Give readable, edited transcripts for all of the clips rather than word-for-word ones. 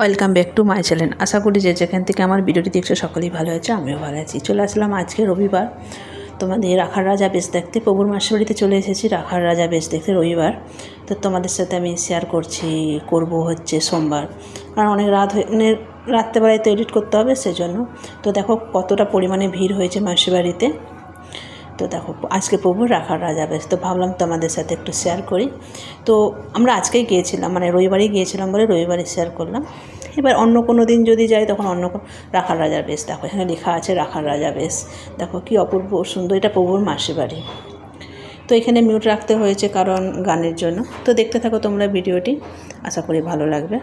Welcome back to my channel. আশা করি যে যেখান থেকে আমার ভিডিওটি দেখছো সকলেই ভালো আছে, আমিও ভালো আছি। চলে আসলাম আজকে রবিবার তোমাদের রাখার রাজা বেশ দেখতে। প্রভুর মাসির বাড়িতে চলে এসেছি রাখার রাজা বেশ দেখতে রবিবার। তো তোমাদের সাথে আমি শেয়ার করব হচ্ছে সোমবার, কারণ অনেক রাত রাত্রেবেলায় তো এডিট করতে হবে সেজন্য। তো দেখো কতটা পরিমাণে ভিড় হয়েছে মাসির বাড়িতে। তো দেখো আজকে প্রভুর রাখার রাজা বেশ, তো ভাবলাম তোমাদের সাথে একটু শেয়ার করি। তো আমরা আজকেই গিয়েছিলাম, মানে রবিবারই গিয়েছিলাম বলে রবিবারই শেয়ার করলাম। এবার অন্য কোনো দিন যদি যাই তখন অন্য কোনো রাখার রাজার বেশ। দেখো এখানে লেখা আছে রাখার রাজা বেশ, দেখো কি অপূর্ব সুন্দর। এটা প্রভুর মাসির বাড়ি। তো এখানে মিউট রাখতে হয়েছে কারণ গানের জন্য। তো দেখতে থাকো তোমরা ভিডিওটি, আশা করি ভালো লাগবে।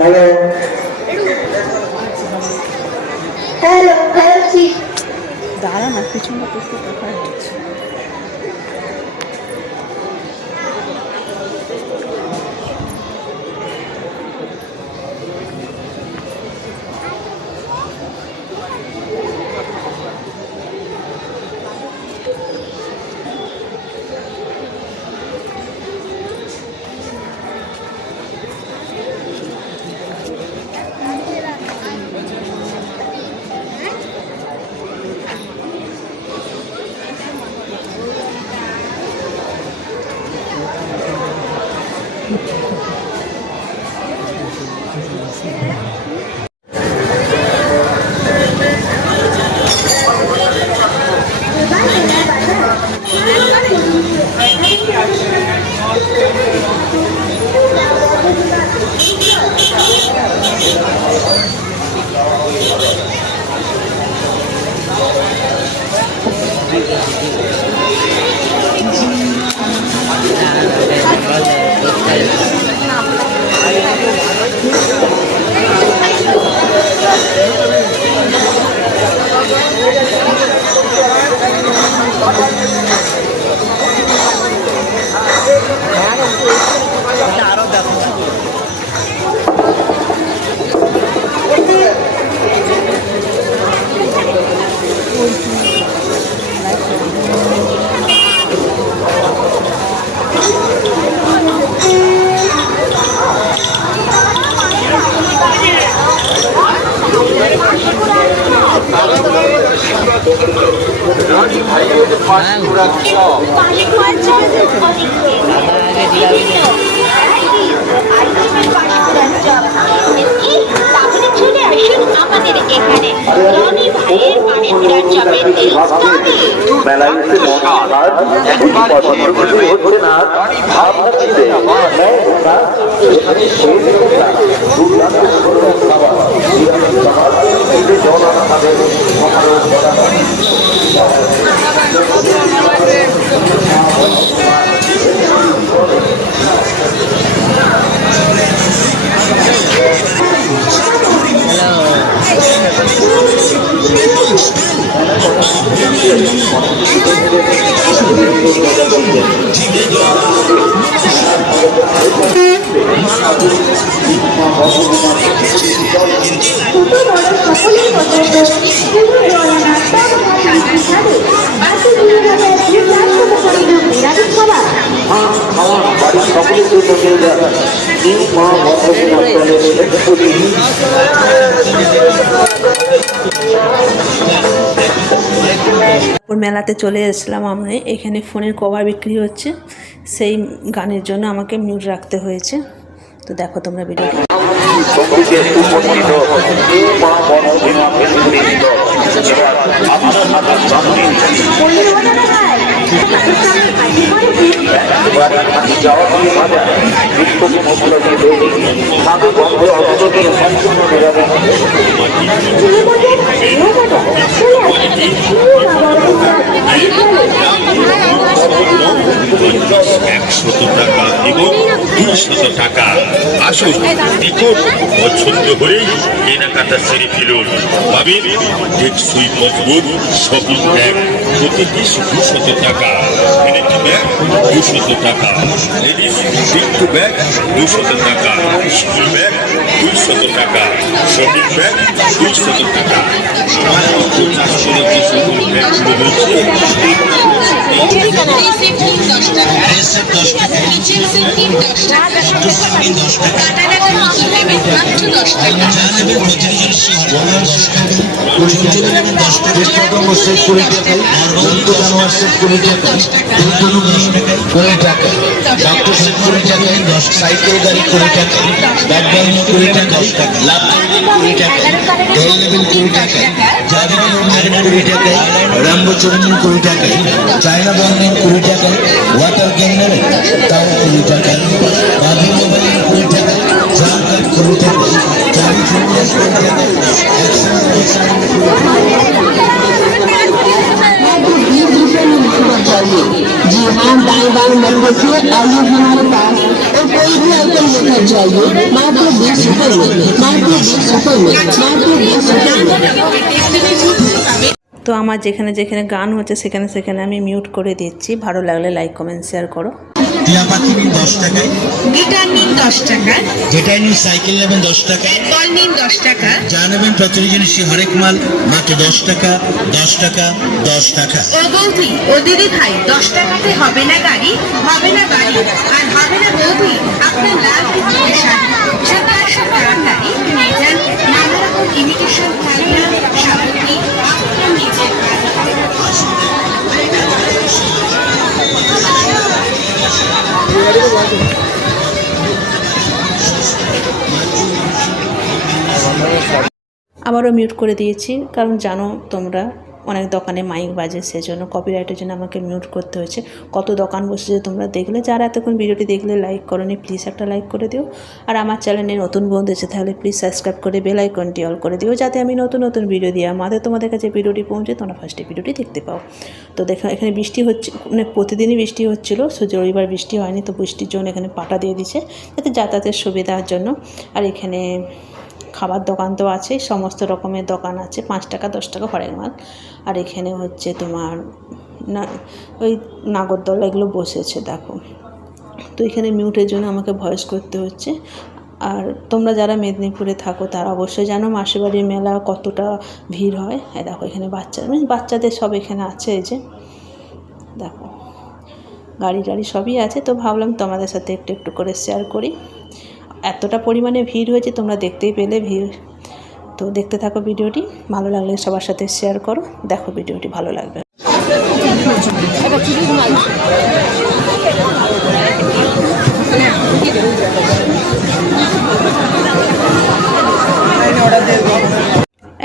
हेलो हेलो हेलो जी दाঁড়া না, পিছনে তো একটু কথা হচ্ছে। ওর মেলাতে চলে এসেছিলাম আমরা। এখানে ফোনের কভার বিক্রি হচ্ছে, সেই গানের জন্য আমাকে মিউট রাখতে হয়েছে। তো দেখো তোমরা ভিডিওটি। টাকা এবং 200 টাকা। আসুন দেখুন, পছন্দ হলেই কেনাকাটা সেরে ফেলুন। পাবেন টেকসই মজবুত শপিং ব্যাগ, প্রতি পিস 200 টাকা। ভ্যানিটি ব্যাগ 200 টাকা, লেডিস টিকটু ব্যাগ 200 টাকা, স্কুল ব্যাগ 200 টাকা, শপিং ব্যাগ 200 টাকা। 50 করে যে সকল ব্যাগগুলো রয়েছে সাইকেল গাড়ি 20 টাকা, ব্যাকগ্রাউন্ড 20 টাকা, ল্যাপটপ 20 টাকা, ডল লেভেল 20 টাকা, জাভেল 20 টাকা, রাম্বো চরণ 20 টাকা, চায়না বর্ণের 20 টাকা, ওয়াটার গেম নেবেন তাও 20 টাকা, বাদি মোবাইল 20 টাকা, জাম কার্ড 20 টাকা, চাবি ফিটনেস 20 টাকা, जी हाँ, दाएं बाएं मत देखिए, आइए हमारे पास और कोई भी आइटम लेकर जाइए मात्र 20 रुपए में, मात्र 20 रुपए में, मात्र 20 रुपए में। তো আমার যেখানে যেখানে গান হচ্ছে সেখানে সেখানে আমি মিউট করে দিচ্ছি। ভালো লাগলে লাইক কমেন্ট শেয়ার করো। টিয়া পাখি নিন 10 টাকায়, গিটার নিন 10 টাকা, যেটাই নিন সাইকেল নেবেন 10 টাকা, বল নিন 10 টাকা, যা নেবেন প্রচুর জিনিসই হরেক মাল মাত্র 10 টাকা, 10 টাকা, 10 টাকা। ও বৌদি, ও দিদি ভাই, 10 টাকাতে হবে না গাড়ি, হবে না বাড়ি, আর হবে না বৌদি আপনার লাল পিতলের শাড়ি। সাথে আসো তাড়াতাড়ি নিয়ে যান নানা রকম ইমিটেশন থাকবে, সামগ্রী আপনার নিজের বাড়ি। আবারও মিউট করে দিয়েছি, কারণ জানো তোমরা অনেক দোকানে মাইক বাজে, সেজন্য কপিরাইটের জন্য আমাকে মিউট করতে হয়েছে। কত দোকান বসেছে তোমরা দেখলে। যারা এতক্ষণ ভিডিওটি দেখলে লাইক করোনি, প্লিজ একটা লাইক করে দিও। আর আমার চ্যানেলে নতুন বন্ধু এসে তাহলে প্লিজ সাবস্ক্রাইব করে বেল আইকনটি অল করে দিও, যাতে আমি নতুন নতুন ভিডিও দিই আমাদের তোমাদের কাছে ভিডিওটি পৌঁছে তোমরা ফার্স্টে ভিডিওটি দেখতে পাও। তো দেখো এখানে বৃষ্টি হচ্ছে, মানে প্রতিদিনই বৃষ্টি হচ্ছিলো, রবিবার বৃষ্টি হয়নি, তো বৃষ্টির জন্য এখানে পাটা দিয়ে দিচ্ছে যাতে যাতায়াতের সুবিধার জন্য। আর এখানে খাবার দোকান তো আছে, সমস্ত রকমের দোকান আছে, 5 টাকা 10 টাকা হরেক মাল। আর এখানে হচ্ছে তোমার না ওই নাগরদোলা এগুলো বসেছে দেখো। তো এখানে মিউটের জন্য আমাকে ভয়েস করতে হচ্ছে। আর তোমরা যারা মেদিনীপুরে থাকো তারা অবশ্যই জানো মাসিবাড়ির মেলা কতটা ভিড় হয়। হ্যাঁ দেখো এখানে বাচ্চাদের সব এখানে আছে, এই যে দেখো গাড়ি টাড়ি সবই আছে। তো ভাবলাম তোমাদের সাথে একটু একটু করে শেয়ার করি। এতটা পরিমাণে ভিড় হয়েছে তোমরা দেখতেই পেলে ভিড়। তো দেখতে থাকো ভিডিওটি, ভালো লাগলে সবার সাথে শেয়ার করো। দেখো ভিডিওটি ভালো লাগবে।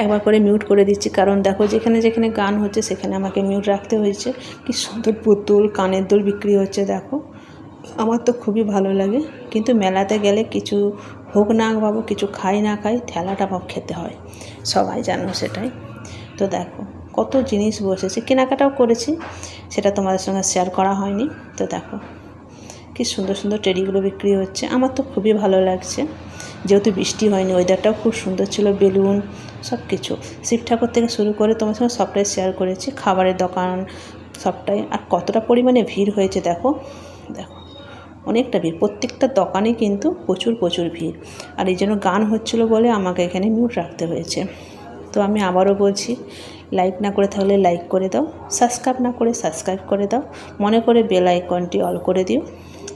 একবার করে মিউট করে দিচ্ছি, কারণ দেখো যেখানে যেখানে গান হচ্ছে সেখানে আমাকে মিউট রাখতে হয়েছে। কি সুন্দর পুতুল, কানের দুল বিক্রি হচ্ছে দেখো। আমার তো খুবই ভালো লাগে, কিন্তু মেলাতে গেলে কিছু হোক না বাবু, কিছু খাই না খাই, ঠেলাটা ভাব খেতে হয়, সবাই জানো সেটাই। তো দেখো কত জিনিস বসেছে, কেনাকাটাও করেছি, সেটা তোমাদের সঙ্গে শেয়ার করা হয়নি। তো দেখো কি সুন্দর সুন্দর টেডিগুলো বিক্রি হচ্ছে, আমার তো খুবই ভালো লাগছে। যেহেতু বৃষ্টি হয়নি, ওয়েদারটাও খুব সুন্দর ছিল, বেলুন সব কিছু, শিব ঠাকুর থেকে শুরু করে তোমার সঙ্গে সবটাই শেয়ার করেছি, খাবারের দোকান সবটাই। আর কতটা পরিমাণে ভিড় হয়েছে দেখো, দেখো অনেকটা ভিড়, প্রত্যেকটা দোকানে কিন্তু প্রচুর প্রচুর ভিড়। আর এই জন্য গান হচ্ছিলো বলে আমাকে এখানে মিউট রাখতে হয়েছে। তো আমি আবারও বলছি, লাইক না করে থাকলে লাইক করে দাও, সাবস্ক্রাইব না করে সাবস্ক্রাইব করে দাও, মনে করে বেল আইকনটি অল করে দিও,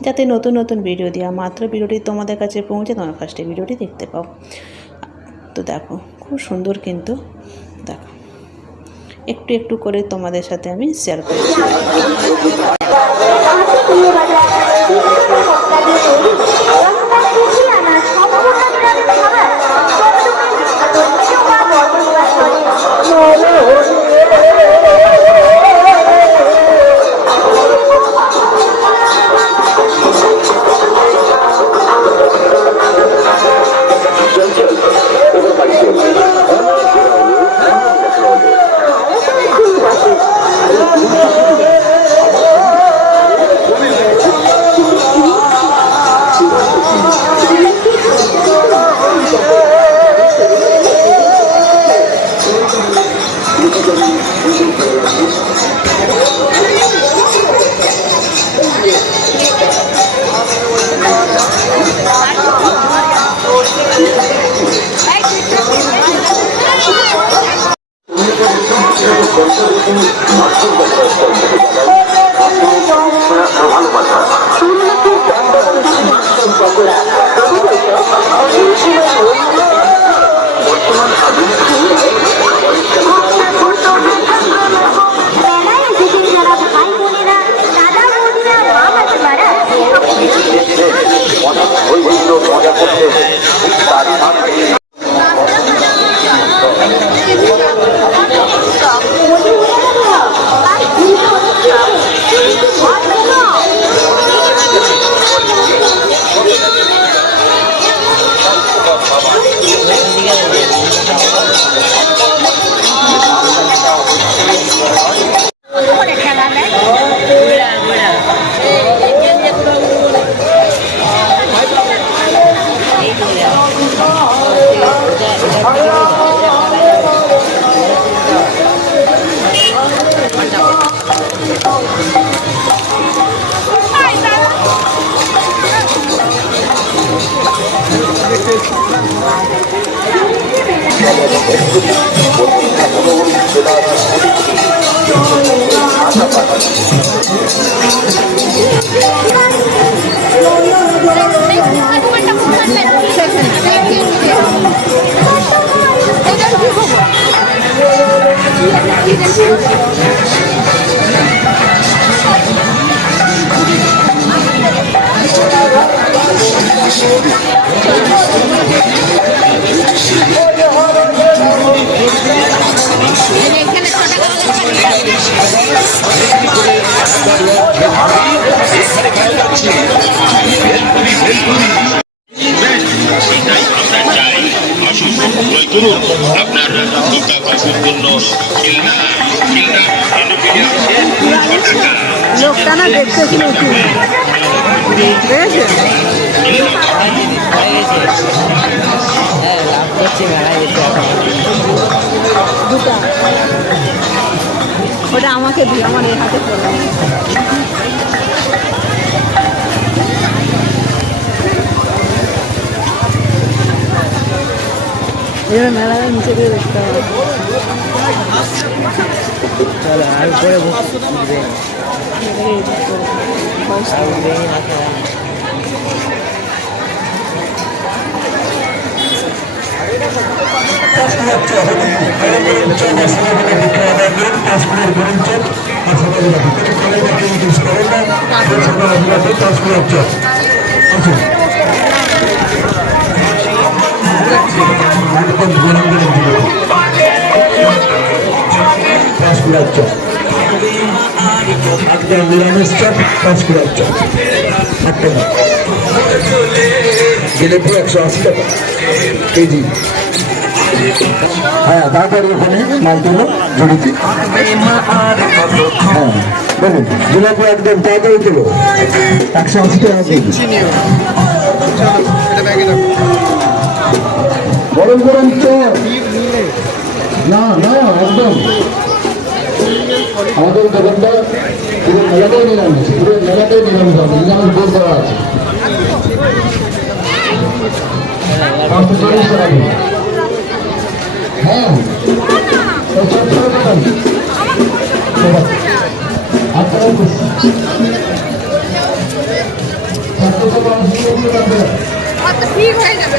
যাতে নতুন নতুন ভিডিও দেওয়া মাত্র ভিডিওটি তোমাদের কাছে পৌঁছে তোমরা ফার্স্টে ভিডিওটি দেখতে পাও। তো দেখো খুব সুন্দর, কিন্তু দেখো একটু একটু করে তোমাদের সাথে আমি শেয়ার করছি। আপনার জন্য খেলনা লোকটা না দেখতেছিল দুটা ওটা আমাকে দিয়ে আমার এই হাতে পড়লাম। এবার মেলাটা নিচে দিয়ে দেখতে হবে। চলো আর পরে জিলেপি 180 টাকা কেজি। হ্যাঁ তাড়াতাড়ি ওখানে মালগুলো জড়িতে। হ্যাঁ বলুন জিলেপি একদম তাড়াতাড়ি কিলো 180 টাকা কেজি। গরম গরম চপ না না একদম আমাদের দোকানটা পুরো মেলাটাই নিরামিষ, পুরো মেলাটাই নিরামিষ হবে, নিরামিষ বোর্ড করা আছে। 540 টাকা দিন। হ্যাঁ ঠিক হয়ে যাবে।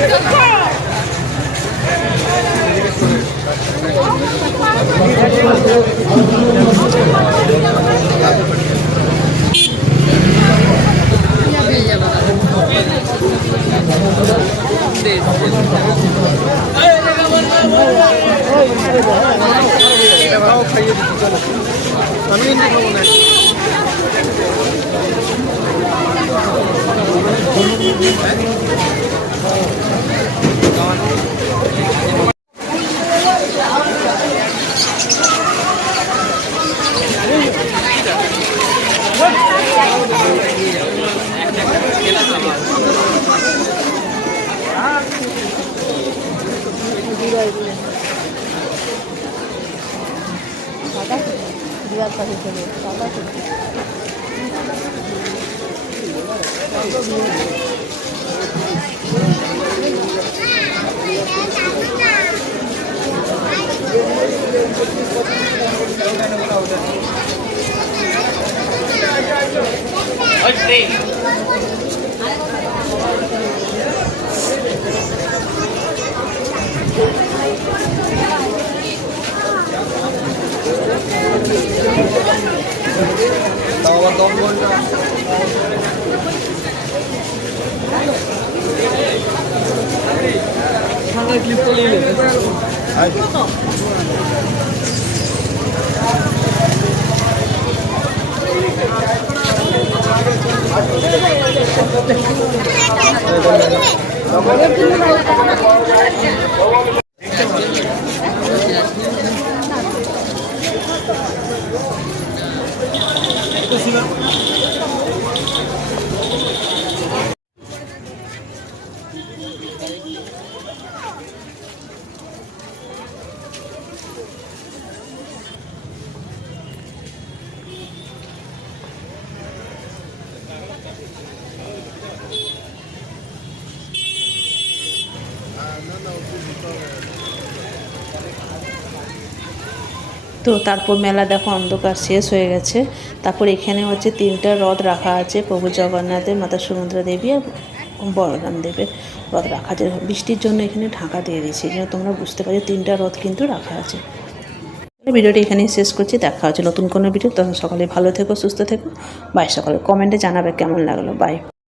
দিদার পাশে চলে দাদা ক্লিপ করে নিলে তো তারপর মেলা দেখো অন্ধকার শেষ হয়ে গেছে। তারপর এখানে হচ্ছে 3টা রথ রাখা আছে, প্রভু জগন্নাথের, মাতা সুভদ্রা দেবী আর বলরাম দেবের রথ রাখা আছে। বৃষ্টির জন্য এখানে ঢাকা দিয়ে দিয়েছে, যেন তোমরা বুঝতে পারো 3টা রথ কিন্তু রাখা আছে। ভিডিওটি এখানেই শেষ করছি, দেখা হচ্ছে নতুন কোনো ভিডিও। তখন সকালে ভালো থেকো, সুস্থ থেকো, বাই। সকালে কমেন্টে জানাবে কেমন লাগলো, বাই।